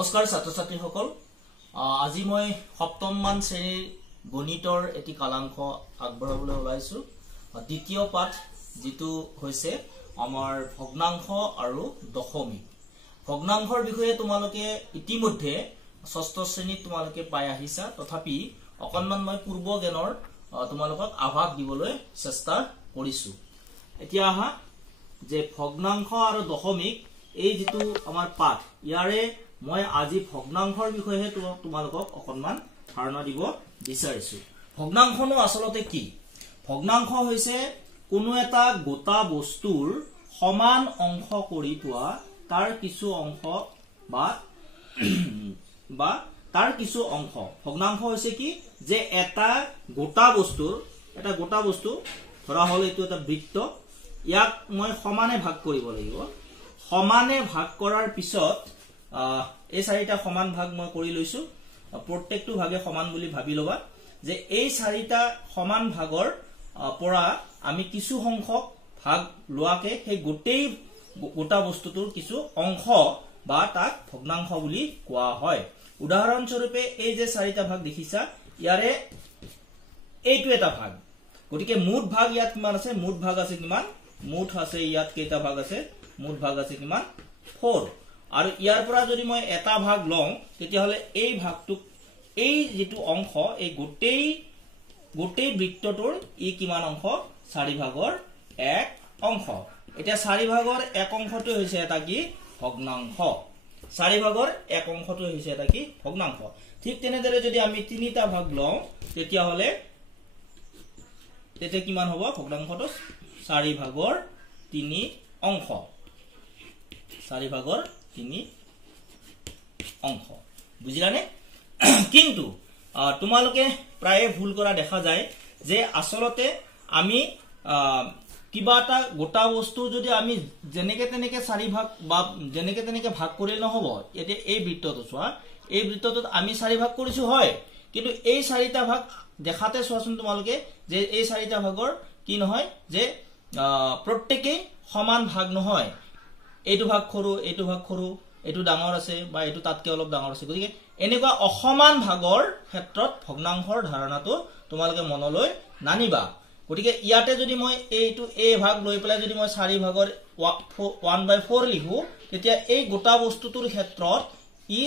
নমস্কাৰ ছাত্ৰ ছাত্ৰীসকল আজি মই সপ্তম মান শ্ৰেণীৰ গণিতৰ এটি কালাংশ আগবঢ়াবলৈ ওলাইছো দ্বিতীয় পাঠ যেটো হৈছে আমাৰ ভগ্নাংশ আৰু দশমিক ভগ্নাংশৰ বিষয়ে তোমালোকে ইতিমধ্যে ষষ্ঠ শ্ৰেণীত তোমালোকে পাই আহিছা তথাপি অকনমান মই পূৰ্ব জ্ঞানৰ তোমালোকক আভাস দিবলৈ চেষ্টা কৰিছো এতিয়া আহা যে ভগ্নাংশ আৰু দশমিক এই যেটো আমাৰ পাঠ ইয়াৰে মই আজি ভগ্নাংশৰ বিষয়ে তোমালোকক অকনমান ধাৰণা দিব বিচাৰিছো ভগ্নাংশনো আসলতে কি ভগ্নাংশ হৈছে কোনো এটা গোটা বস্তুৰ সমান অংশ কৰি পোৱা তাৰ কিছু অংশ বা তাৰ কিছু অংশ ভগ্নাংশ হৈছে কি যে এটা গোটা বস্তু ধৰা হল এটো এটা বৃত্ত ইয়াক মই সমানে ভাগ কৰিব লাগিব সমানে ভাগ কৰাৰ পিছত এই চাৰিটা সমান ভাগ মই কৰি লৈছো প্ৰত্যেকটো ভাগে সমান বুলি ভাবি লবা যে এই চাৰিটা সমান ভাগৰ পৰা আমি কিছু সংখ্যক ভাগ লোৱাকে সেই গোটা বস্তুটোৰ কিছু অংশ বা তাক ভগ্নাংশ বুলি কোৱা হয় উদাহৰণ স্বৰূপে এই যে চাৰিটা ভাগ দেখিছা ইয়াৰে এইটো এটা ভাগ গটিকে মুঠ ভাগ ইয়াত কিমান আছে মুঠ ভাগ আছে কিমান মুঠ আছে ইয়াত কেইটা ভাগ আছে মুঠ ভাগ আছে কিমান 4 আৰু ইয়াৰ পৰা যদি মই এটা ভাগ লওঁ তেতিয়া হলে এই ভাগটোক এই যেটো অংশ এই গোটেই বৃত্তটোৰ ই কিমান অংশ 4 ভাগৰ 1 অংশ এতিয়া 4 ভাগৰ 1 অংশটো হৈছে এটা কি ভগ্নাংশ 4 ভাগৰ 1 অংশটো হৈছে এটা কি ভগ্নাংশ ঠিক তেনেদৰে যদি আমি তিনিটা ভাগ লওঁ তেতিয়া হলে তেতে কিমান হ'ব ভগ্নাংশটো 4 ভাগৰ 3 অংশ 4 ভাগৰ 3 অংশ বুজিলানে কিন্তু তোমালোকে প্ৰায় ভুল কৰা দেখা যায় যে আসলতে আমি কিবা এটা গোটা বস্তু যদি আমি জেনেকে তেনেকে 4 ভাগ বা জেনেকে তেনেকে ভাগ কৰিলে নহব এতে এই বৃত্তটো চোৱা এই বৃত্তটোত আমি 4 ভাগ কৰিছো হয় কিন্তু এই 4টা ভাগ দেখাতে চোৱাচোন তোমালোকে যে এই 4টা ভাগৰ কি নহয় যে প্ৰত্যেকই সমান ভাগ নহয় এইটো ভাগ সৰু এইটো ডাঙৰ আছে বা এইটো তাতকে অলপ ডাঙৰ আছে গতিকে এনেকুৱা অসমান ভাগৰ ক্ষেত্ৰত ভগ্নাংশৰ ধাৰণাটো তোমালোকে মনলৈ নানিবা গতিকে ইয়াতে যদি মই এইটো a ভাগ লৈ পেলাই যদি মই 4 ভাগৰ 1/4 লিখো তেতিয়া এই গোটা বস্তুটোৰ ক্ষেত্ৰত ই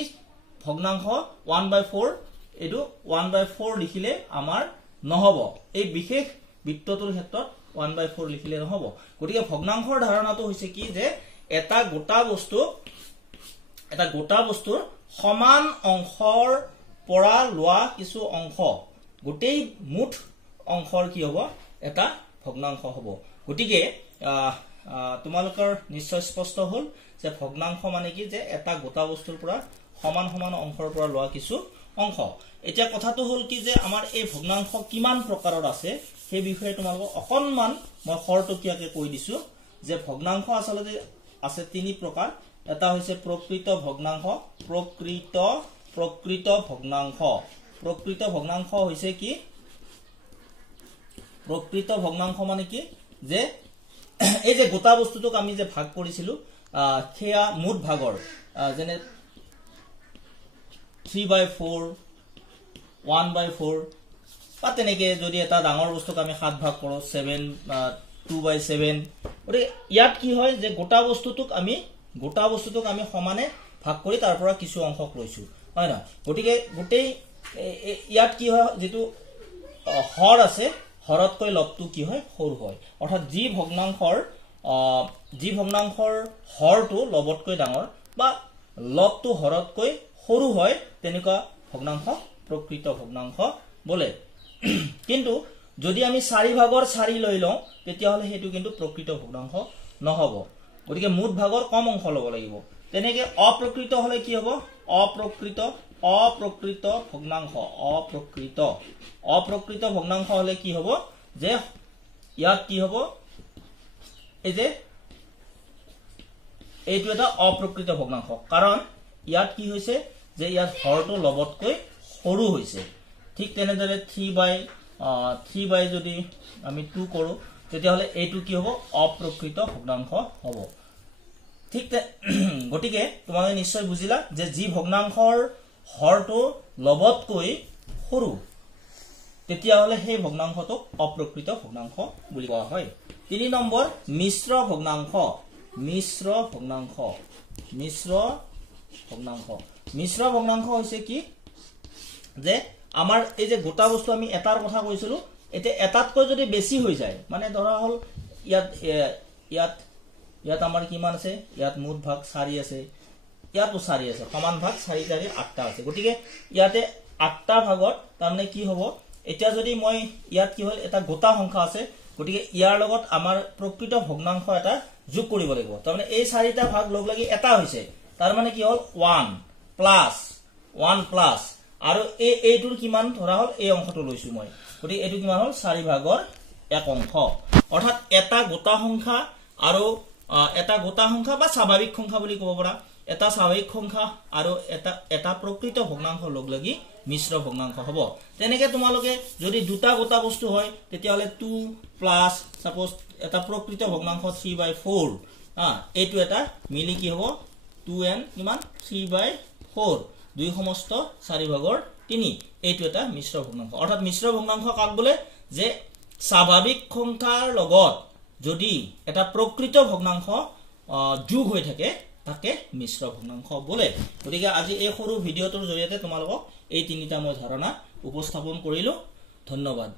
ভগ্নাংশ 1/4 এটো 1/4 লিখিলে আমাৰ নহব এই বিশেষ বৃত্তটোৰ ক্ষেত্ৰত 1/4 লিখিলে নহব গতিকে ভগ্নাংশৰ ধাৰণাটো হৈছে কি যে এটা গোটা বস্তুৰ সমান অংশৰ পৰা লোৱা কিছু অংশ গোটেই মুঠ অংশৰ কি হ'ব এটা ভগ্নাংশ হ'ব গতিকে তোমালোকৰ নিশ্চয় স্পষ্ট হ'ল যে ভগ্নাংশ মানে কি যে এটা গোটা বস্তুৰ পৰা সমান অংশৰ পৰা লোৱা কিছু অংশ এতিয়া কথাটো হ'ল কি যে আমাৰ এই ভগ্নাংশ কিমান প্ৰকাৰৰ আছে সেই বিষয়ে তোমালোকক অকনমান মই খৰতকীয়াকৈ কৈ দিছো যে ভগ্নাংশ আসলতে আছে 3 প্ৰকাৰ এটা হৈছে প্ৰকৃত ভগ্নাংশ প্ৰকৃত ভগ্নাংশ হৈছে কি প্ৰকৃত ভগ্নাংশ মানে কি যে এই যে গোটা বস্তুটোক আমি যে ভাগ কৰিছিলো খেয়া মুঠ ভাগৰ যেনে 3/4 1/4 বা তেনেকে যদি এটা ডাঙৰ বস্তুক আমি 7 ভাগ কৰো 2/7 ওৰে ইয়াত কি হয় যে গোটা বস্তুটোক আমি সমানে ভাগ কৰি তাৰ পৰা কিছু অংশ লৈছো হয় না গটিকে গোটেই ইয়াত কি হয় যেটো হৰ আছে হৰতকৈ লবটো কি হয় সৰু হয় অৰ্থাৎ যি ভগ্নাংশৰ হৰটো লবতকৈ ডাঙৰ বা লবটো হৰতকৈ সৰু হয় তেনেকুৱা ভগ্নাংশ প্ৰকৃত ভগ্নাংশ বলে কিন্তু যদি আমি 4 ভাগৰ 4 লৈ লওঁ তেতিয়া হলে হেতু কিন্তু প্ৰকৃত ভগ্নাংশ নহব গতিকে মুঠ ভাগৰ কম অংশ লব লাগিব তেনেকে অপ্ৰকৃত হলে কি হ'ব অপ্ৰকৃত ভগ্নাংশ হলে কি হ'ব যে ইয়াত কি হ'ব এই যে এইটো এটা অপ্ৰকৃত ভগ্নাংশ কাৰণ ইয়াত কি হৈছে যে ইয়াত হৰটো লবতকৈ সৰু হৈছে ঠিক তেনেদৰে 3/3 যদি আমি 2 কৰো তেতিয়া হলে এইটো কি হ'ব অপ্ৰকৃত ভগ্নাংশ হ'ব ঠিক গটিকে তোমালোকে নিশ্চয় বুজিলা যে যি ভগ্নাংশৰ হৰটো লবতকৈ সৰু তেতিয়া হলে সেই ভগ্নাংশটোক অপ্ৰকৃত ভগ্নাংশ বুলি কোৱা হয় 3 নম্বৰ মিশ্ৰ ভগ্নাংশ মিশ্ৰ ভগ্নাংশ মিশ্ৰ ভগ্নাংশ হৈছে কি যে আমাৰ এই যে গোটা বস্তু আমি এটাৰ কথা কৈছিলো এতে এটাতকৈ যদি বেছি হৈ যায় মানে ধৰা হল ইয়াত আমাৰ কিমান আছে ইয়াত মুঠ ভাগ 4 আছে ইয়াতো 4 আছে সমান ভাগ 4 4 8টা আছে গটিকে ইয়াতে 8টা ভাগত তাৰমানে কি হ'ব এতিয়া যদি মই ইয়াত কি হল এটা গোটা সংখ্যা আছে গটিকে ইয়াৰ লগত আমাৰ প্ৰকৃত ভগ্নাংশ এটা যোগ কৰিব লাগিব তাৰমানে এই 4টা ভাগ লগ লাগি এটা হৈছে তাৰ মানে কি হল 1 প্লাস আৰু এইটোৰ কিমান ধৰা হল এই অংশটো লৈছো মই গটিকে এইটো কিমান হল 4 ভাগৰ 1 অংশ অৰ্থাৎ এটা গোটা সংখ্যা আৰু এটা গোটা সংখ্যা বা স্বাভাৱিক সংখ্যা বুলি ক'ব পাৰা এটা স্বাভাৱিক সংখ্যা আৰু এটা প্ৰকৃত ভগ্নাংশ লগ লাগি মিশ্ৰ ভগ্নাংশ হ'ব তেনেকে তোমালোকে যদি দুটা গোটা বস্তু হয় তেতিয়া হলে 2 প্লাস সাপোজ এটা প্ৰকৃত ভগ্নাংশ 3/4 এইটো এটা মিলি কি হ'ব 2n কিমান 3/4 দুই সমস্ত 4 ভাগৰ 3 এইটো এটা মিশ্ৰ ভগ্নাংশ অৰ্থাৎ মিশ্ৰ ভগ্নাংশ কাক বোলে যে স্বাভাৱিক সংখ্যাৰ লগত যদি এটা প্ৰকৃত ভগ্নাংশ যোগ হৈ থাকে তাকে মিশ্ৰ ভগ্নাংশ বোলে গতিকে আজি এই সৰু ভিডিওটোৰ জৰিয়তে তোমালোকক এই তিনিটা মই ধাৰণা উপস্থাপন কৰিলো ধন্যবাদ